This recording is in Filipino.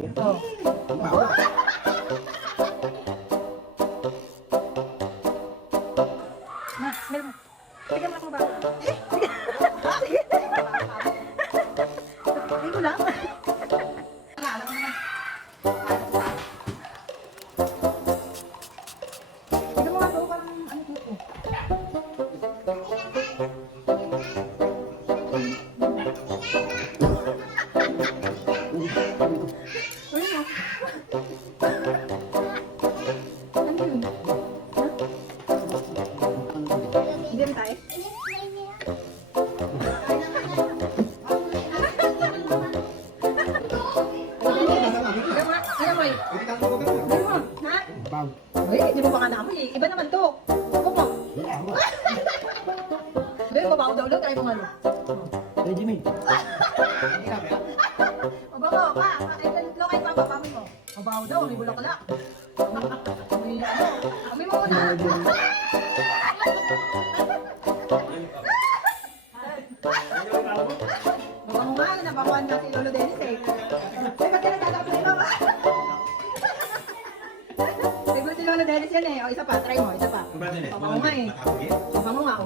Oh. Ma, smell mo. Tignan mo ako ba? Sige. Hindi ko lang. Alam mo naman. Tignan mo nga ito, parang ano dito. Uy, no. Ano yun? Ha? Hindi rin tayo? Kaya mo eh. Ano mo? Ha? Uy, hindi mo pa nga naamoy eh. Iba naman to. Huwag mo. Doon, mabaho daw lang. Try mo nga lo. Mabaho ka. Lokay pa ang papamin mo. Mabaho daw. May bulaklak. May ano. Amoy mo muna. Mabaho nga. Nabakuhan ka si Lolo Dennis eh. Uy, ba't ka nagtatapos nito? Siguro si Lolo Dennis yan eh. O, isa pa. Try mo. Isa pa. Mabaho nga eh. Mabaho nga. O.